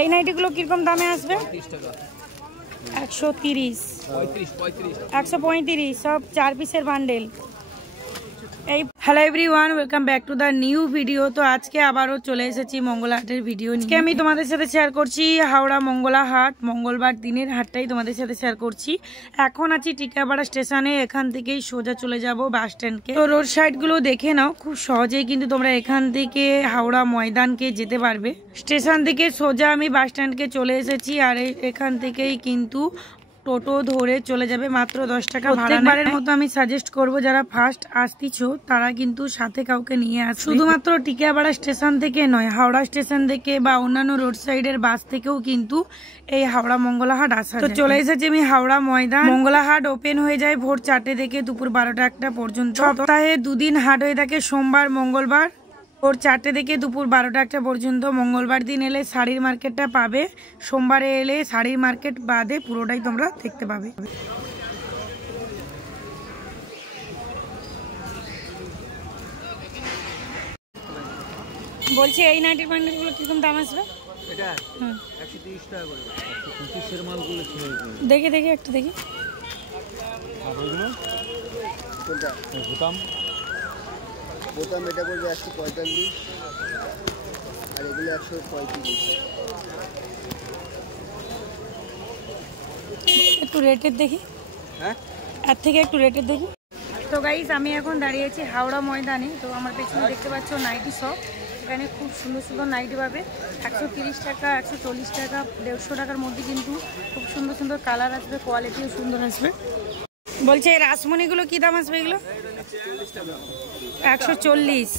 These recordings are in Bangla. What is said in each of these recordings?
এই নাইটিগুলো কিরকম দামে আসবে? 130, 135, সব 4 পিসের বান্ডেল। এই hello everyone, welcome back to the new video. তো আজকে আবারও চলে এসেছি মঙ্গলা হাটের ভিডিও নিয়ে। আজকে আমি তোমাদের সাথে শেয়ার করছি হাওড়া মঙ্গলা হাট, মঙ্গলবার দিনের হাটটাই তোমাদের সাথে শেয়ার করছি। এখন আছি টিকাপাড়া স্টেশনে, এখান থেকেই সোজা চলে যাব বাস স্ট্যান্ডকে। তো রোড সাইডগুলো দেখে নাও, খুব সহজেই কিন্তু তোমরা এখান থেকে হাওড়া ময়দানকে যেতে পারবে। স্টেশন থেকে সোজা আমি বাস স্ট্যান্ডকে চলে এসেছি, আর এখান থেকেই কিন্তু টোটো ধরে চলে যাবে, মাত্র 10 টাকা ভাড়া। প্রত্যেকবারের মতো আমি সাজেস্ট করব যারা ফার্স্ট আসতিছো তারা কিন্তু সাথে কাউকে নিয়ে আসবে। শুধুমাত্র টিকাপাড়া স্টেশন থেকে নয়, হাওড়া স্টেশন থেকে বা অন্যান্য রোড সাইডের বাস থেকেও কিন্তু এই হাওড়া মঙ্গলা হাট আসা যায়। তো চলে এসেছি আমি হাওড়া ময়দান। মঙ্গলা হাট ওপেন হয়ে যায় ভোর 4টে থেকে দুপুর 12টা 1টা পর্যন্ত। সপ্তাহে 2 দিন হাট হয়ে থাকে, সোমবার মঙ্গলবার ভোর 4টে থেকে দুপুর 12টা 1টা পর্যন্ত। মঙ্গলবার দিন এলে শাড়ির মার্কেটটা পাবে, সোমবারে এলে শাড়ির মার্কেট বাদে পুরোটাই তোমরা দেখতে পাবে। বলছি এই নাইটির বান্ডেলগুলো কিরকম দাম আসবে? এটা 130 টাকা করে। 125 এর মালগুলো দেখি একটু দেখি। কোনটা? বোতাম এটা পড়বে 145, আর এগুলো 135। একটু রেটের দেখি। হ্যাঁ, এর থেকে একটু রেটের দেখি। তো গাইস, আমি এখন দাঁড়িয়েছি হাওড়া ময়দানে। তো আমার পেছনে দেখতে পাচ্ছ নাইটি শপ। এখানে খুব সুন্দর সুন্দর নাইটি পাবে। 130 টাকা, 140 টাকা, 150 টাকার মধ্যে কিন্তু খুব সুন্দর সুন্দর কালার আসবে, কোয়ালিটিও সুন্দর আসবে। বলছে এই রাসমণিগুলো কি দাম আসবে? এগুলো 140।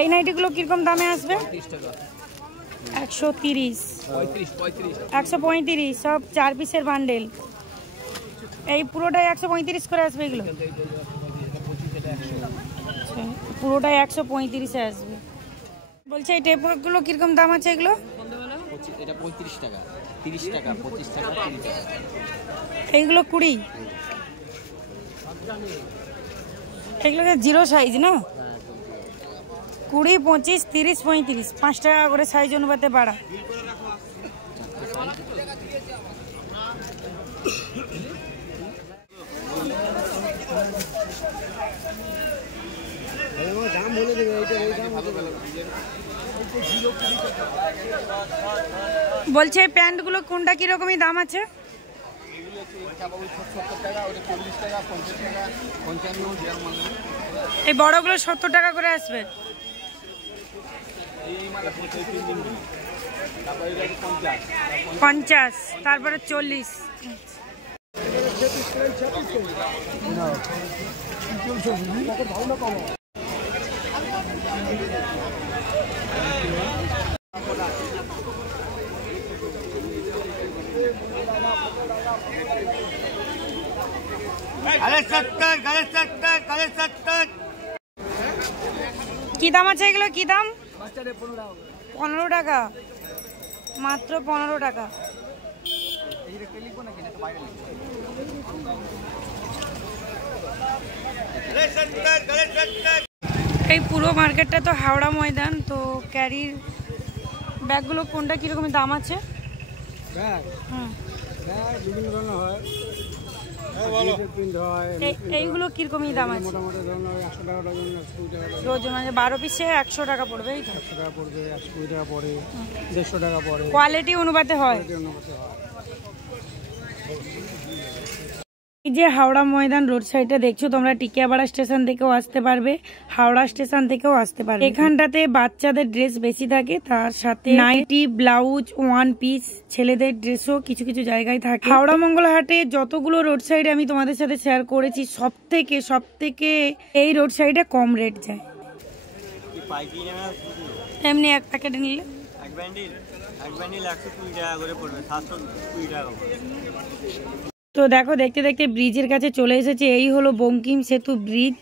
এই নাইটিগুলো কিরকম দামে আসবে? 130, 135, সব 4 পিসের বান্ডেল। এই পুরোটাই 135 করে আসবে। এগুলো পুরোটাই 135 আসবে। বলছে এই টেপগুলো কিরকম দাম আছে? এগুলো এটা 35 টাকা, 30 টাকা, 25 টাকা, 30 টাকা। এইগুলো 20। এগুলো জিরো সাইজ না? 20, 25, 30, 35, 5 টাকা করে সাইজ অনুপাতে বাড়া। বলছে প্যান্টগুলো কোনটা কিরকমই দাম আছে? এই বড়গুলো 70 টাকা করে আসবে। 50, তারপরে 40। কি দাম আছে এগুলো? কি দাম? 15 টাকা, মাত্র 15 টাকা। এই পুরো মার্কেটটা তো হাওড়া ময়দান। তো ক্যারির ব্যাগগুলো কোনটা কিরকম দাম আছে? বিভিন্ন ধরনের হয়, এইগুলো কিরকমই দাম আছে? মোটামুটি ধরুন 100 টাকা ডজন, 120 টাকা ডজন, মানে 12 পিসে 100 টাকা পড়বে। এই তো 100 টাকা পড়বে, 120 টাকা পড়ে, 150 টাকা পড়ে, কোয়ালিটি অনুপাতে হয়। এই যে হাওড়া ময়দান রোড সাইডে দেখছো তোমরা, টিকিয়াপাড়া স্টেশন থেকেও আসতে পারবে, হাওড়া স্টেশন থেকেও আসতে পারবে। এখানটাতে বাচ্চাদের ড্রেস বেশি থাকে, তার সাথে নাইটি, ব্লাউজ, 1 পিস, ছেলেদের ড্রেসও কিছু কিছু জায়গায় থাকে। হাওড়া মঙ্গলা হাটে যতগুলো রোড সাইডে আমি তোমাদের সাথে শেয়ার করেছি, সব থেকে এই রোড সাইডে কম রেট যায়। এমনি এক প্যাকেটে নিলে এক বান্ডিল 120 টাকা করে পড়বে, 720 টাকা। তো দেখো, দেখতে দেখতে ব্রিজের কাছে চলে এসেছে। এই হলো বঙ্কিম সেতু ব্রিজ।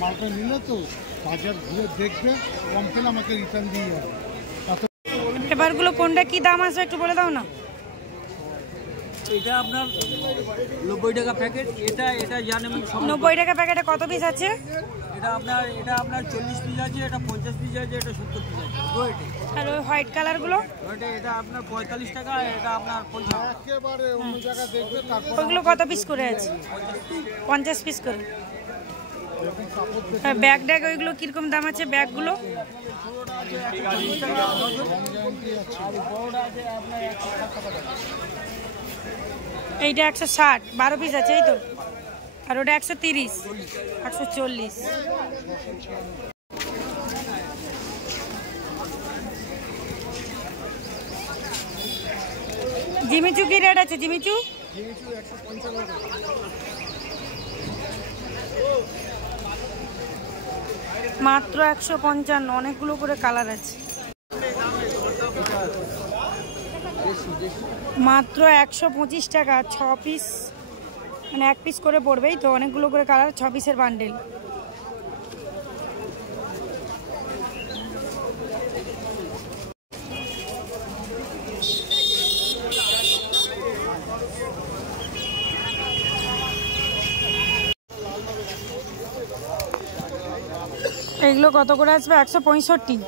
মালটা নিলে তো বাজার ঘুরে দেখবে, কম পেলে আমাকে রিটার্ন দিয়ে যাবে। এবারগুলো কোনটা কি দাম আছে একটু বলে দাও না। এটা আপনার 90 টাকা প্যাকেট। এটা জানেন 90 টাকা প্যাকেটে কত পিস আছে? এটা আপনার 40 পিস আছে, এটা 50 পিস আছে, এটা 70 পিস আছে। আর ওই হোয়াইট কালারগুলো? এটা আপনার 45 টাকা, এটা আপনার 50। একেবারে অন্য জায়গা দেখবেন তারপর ওইগুলো কত পিস করে আছে? 50 পিস করে। আর ব্যাগ ড্যাগ ওইগুলো কিরকম দাম আছে ব্যাগগুলো? এইটা 160, 12 পিস আছে এই তো। আর ওটা 130, 140। জিমিচু কি রেট আছে? জিমিচু মাত্র 155। অনেকগুলো করে কালার আছে। মাত্র 125 টাকা, 6 পিস, মানে 1 পিস করে পড়বেই তো। অনেকগুলো করে কালার, 6 পিসের বান্ডেল। এগুলো কত করে আসবে? 165।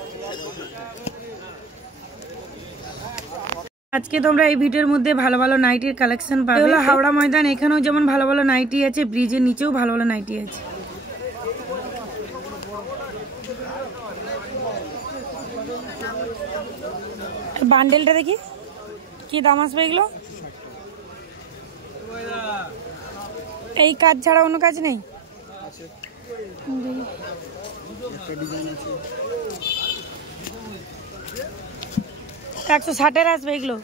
আজকে তোমরা এই ভিডিওর মধ্যে ভালো ভালো নাইটির কালেকশন পাবে। হলো হাওড়া ময়দান, এখানেও যেমন ভালো ভালো নাইটি আছে, ব্রিজের নিচেও ভালো ভালো নাইটি আছে। বান্ডেলটা দেখি কি দাম আসবে এগুলো? এই কাজ ছাড়া অন্য কাজ নেই? 160-এর আসবে এগুলো?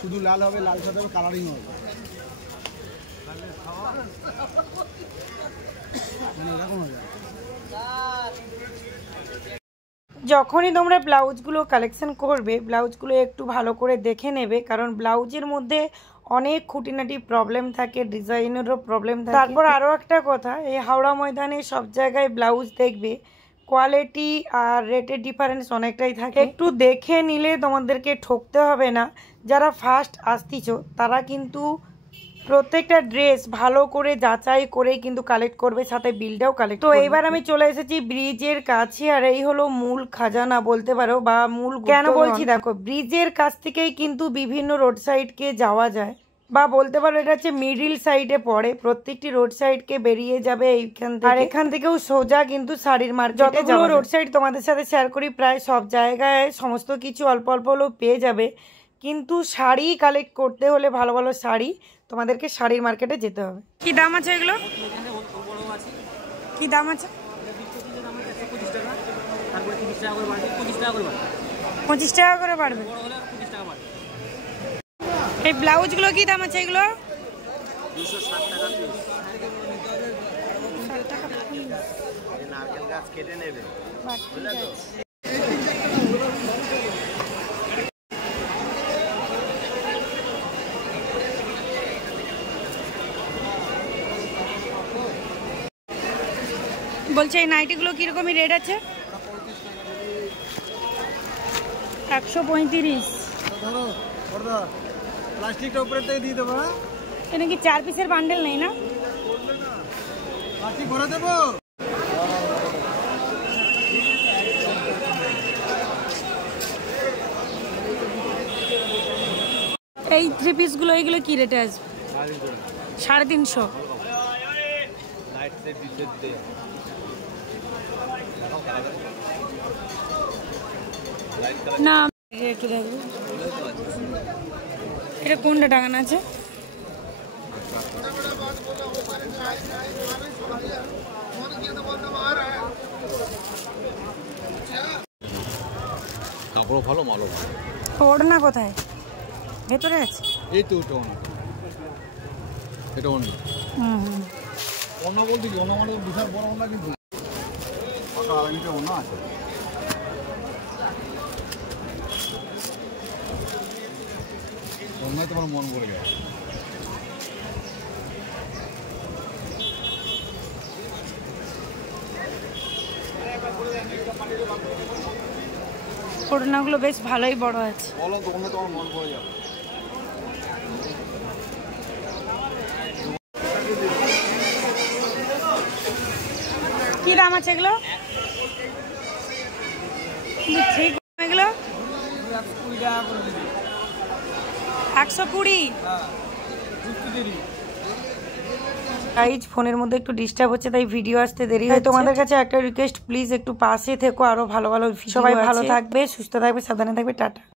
শুধু লাল হবে, লাল সাথে হবে, কালারিং হবে, মানে এরকম হবে। যখনই তোমরা ব্লাউজগুলো কালেকশন করবে, ব্লাউজগুলো একটু ভালো করে দেখে নেবে, কারণ ব্লাউজের মধ্যে অনেক খুঁটিনাটি প্রবলেম থাকে, ডিজাইনেরও প্রবলেম থাকে। তারপর আরও একটা কথা, এই হাওড়া ময়দানে সব জায়গায় ব্লাউজ দেখবে কোয়ালিটি আর রেটের ডিফারেন্স অনেকটাই থাকে। একটু দেখে নিলে তোমাদেরকে ঠকতে হবে না। যারা ফার্স্ট আসতিছো তারা কিন্তু প্রত্যেকটা ড্রেস ভালো করে যাচাই করে কিন্তু কালেক্ট করবে, সাথে বিলটাও কালেক্ট। তো এইবার আমি চলে এসেছি ব্রিজের কাছে, আর এই হলো মূল খাজানা বলতে পারো, বা মূল। কেন বলছি দেখো, ব্রিজের কাছ থেকেই কিন্তু বিভিন্ন রোড সাইডকে যাওয়া যায়, বা বলতে পারো এটা হচ্ছে মিডিল সাইডে পড়ে। প্রত্যেকটি রোড সাইডকে বেরিয়ে যাবে এইখান থেকে, আর এখান থেকেও সোজা কিন্তু শাড়ির মার্কেটে। যতগুলো রোড সাইড তোমাদের সাথে শেয়ার করি, প্রায় সব জায়গায় সমস্ত কিছু অল্প অল্প হলেও পেয়ে যাবে। কিন্তু শাড়ি কালেক্ট করতে হলে, ভালো ভালো শাড়ি, তোমাদেরকে শাড়ির মার্কেটে যেতে হবে। কি দাম আছে এগুলো? কি দাম আছে? 25 টাকা করে বাড়বে। এই ব্লাউজগুলো কি দাম আছে এগুলো? 260 টাকা পিস। 60 টাকা পিস। নারকেল গাছ কেটে নেবে। বলছে এই নাইটিগুলো কিরকমই রেট আছে? 135। প্লাস্টিকটা উপরে থেকে দিয়ে দেবো। এটা কি 4 পিসের বান্ডেল নেই না? প্লাস্টিক ভরে দেবো। এই 3 পিসগুলো, এইগুলো কি রেটে আসবে? 350। না একটু দেখবো এটা কোনটা টাঙানো আছে। কাপড় ভালো, মালও ভালো। ওড়না কোথায়? ভেতরে আছে? এই তো ওটা অন্য, এটা অন্য। অন্য বলতে কি, অন্য মানে বিশাল বড় অন্য, কিন্তু অন্য আছে। তোমার মন ভরে যায়। করোনাগুলো বেশ ভালোই বড় আছে। বলো দোকানে তোমার মন ভরে যাবে। কি দাম আছে এগুলো? ঠিক এগুলো 120। গাইজ ফোনের মধ্যে একটু ডিস্টার্ব হচ্ছে তাই ভিডিও আসতে দেরি হয়। তোমাদের কাছে একটা রিকোয়েস্ট, প্লিজ একটু পাশে থেকো, আরো ভালো ভালো সবাই ভালো থাকবে, সুস্থ থাকবে, সাবধানে থাকবে, টাটা।